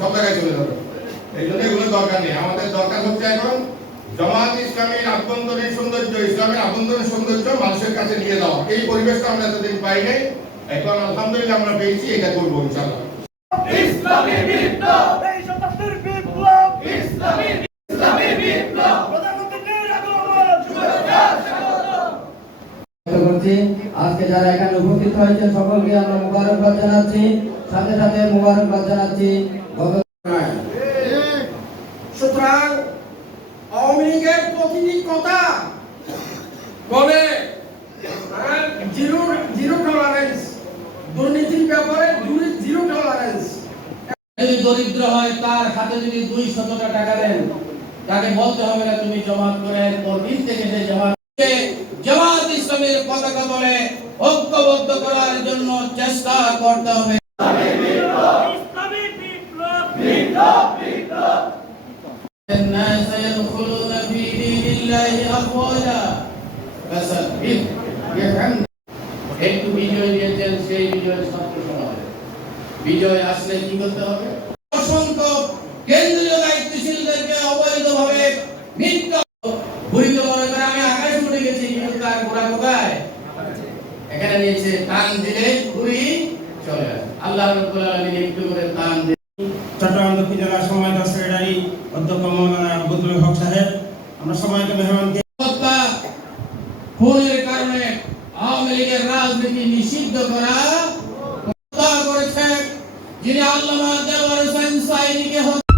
সব জায়গায় চলে যাবে। এই জন্য এগুলো দরকার নেই। আমাদের দরকার হচ্ছে এখন জামাত ইসলামের সৌন্দর্য ইসলামের সৌন্দর্য মানুষের কাছে নিয়ে যাওয়া এই পরিবেশটা আমরা এতদিন পাই নাই। এখন আলহামদুলিল্লাহ আমরা পেয়েছি এটা করব ইনশাআল্লাহ। ইসলামী বিপ্লব! এই শতাব্দীর বিপ্লব! ইসলামী ইসলামী বিপ্লব! প্রধানমন্ত্রীর আগমন! ব্যক্ত করছি আজকে যারা এখানে উপস্থিত হয়েছেন সকলকে আমরা মুবারকবাদ জানাচ্ছি। সাথে সাথে মুবারকবাদ জানাচ্ছি সুতরাং আওয়ামী লীগের প্রতিটি কথা বলে হ্যাঁ, জিরো জিরো টলারেন্স দুর্নীতির ব্যাপারে জিরো- জিরো টলারেন্স যদি দরিদ্র হয় তার হাতে যদি দুই শতটা টাকা দেন তাকে বলতে হবে না তুমি জমাত করে তোর দিন থেকে সে জমাত জামাত ইসলামের পতাকা বলে ঐক্যবদ্ধ করার জন্য চেষ্টা করতে হবে ইসলামী বিপ্লব বিপ্লব বিপ্লব الناس يدخلون في دين الله أفواجا فسبح بحمد একটু বিজয় দিয়েছেন সেই বিজয় ছাত্র সমাজ বিজয় আসলে কি করতে হবে? অসংখ্য কেন্দ্রীয় দায়িত্বশীলদেরকে অবৈধভাবে মিথ্যা ঘুরিত মনে করে আমি আকাশে উঠে গেছি, কিন্তু তার গোড়া কোথায়? এখানে নিচে টান দিলে ঘুরি চলে আসে। আল্লাহ রব্বুল আলামিন একটু করে টান দিলে। চট্টগ্রাম দক্ষিণ জেলা সময় সেক্রেটারি অধ্যক্ষ মৌলানা আব্দুল হক সাহেব, আমরা সময়কে মেহমানকে খুনের কারণে আওয়ামী লীগের রাজনীতি নিষিদ্ধ করা হত্যা করেছে যিনি আল্লামা দেওয়ার হোসেন সাইনিকে হত্যা